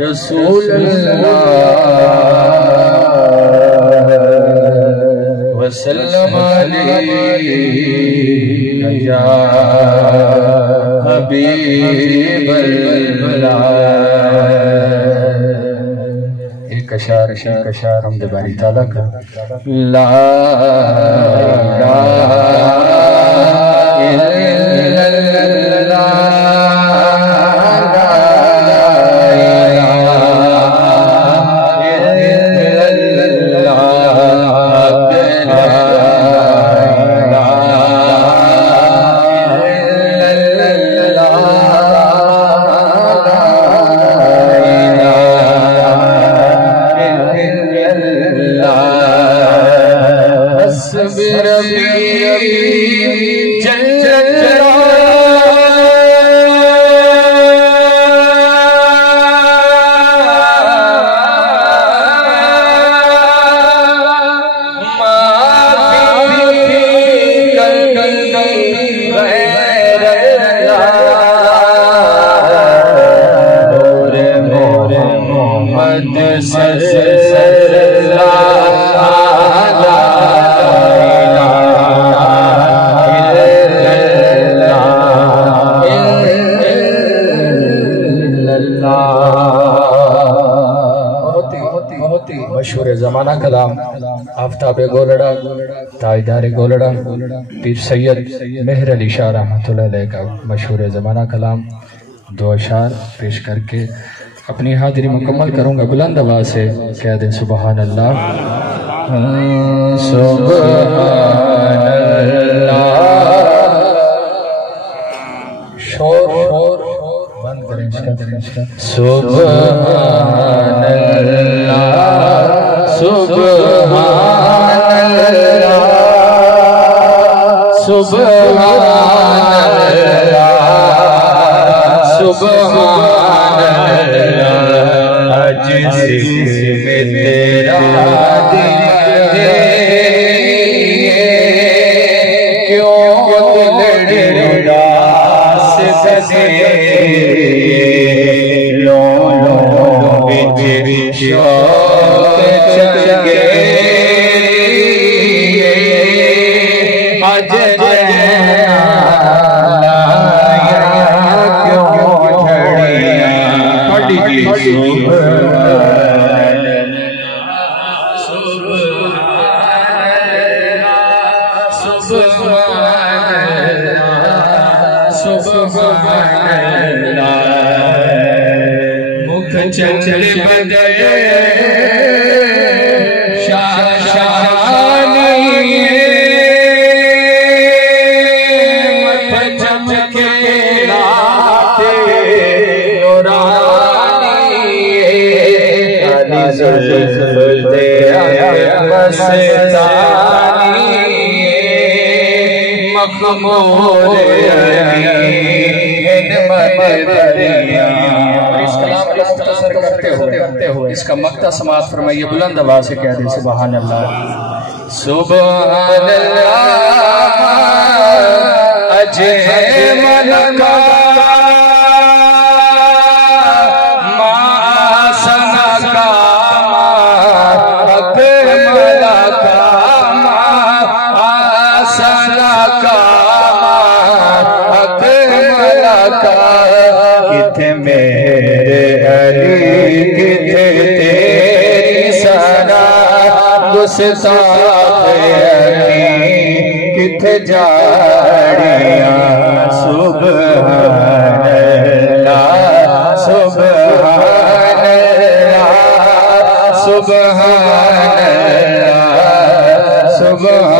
रसूलुल्लाह वसल्लम अलैहि या हबीबल्लाह। एक अशार हमद बारी ताला का ला इलाहा इल्लल्लाह मशहूर ज़माना कलाम आफ्ताब गोलड़ा ताजदार गोलड़ा पीर सैयद मेहर अली शाह रहमतुल्लाह अलैह का मशहूर ज़माना कलाम दो अशार पेश करके अपनी हाजिरी मुकम्मल करूंगा। बुलंद आवाज से कह दें सुबहान अल्लाह सुबहान अल्लाह। शोर बंद करें सुबहान अल्लाह सुबहान अल्लाह सुबहान अल्लाह सुबहान अल्लाह। आज जिक्र में तेरा दिल है क्यों दिल उदास सजे लो बिच शौक चगे आज मुख चंचल बदले शानी मत चमके राते नूरानी जुल्फे मस्तानी मखमूर करते हुए इसका मक्ता समाज फरमाइए। बुलंद आवाज से कह दे सुबहान अल्लाह सुबहान अल्लाह। अजय मन का मासना का अकमला का आसना का अकमला का किथे मेरे अली किथे तेरी सना गुस्ताख अली किथे जाड़ियां सुबहान अल्लाह सुबहान अल्लाह सुबहान अल्लाह सुबहान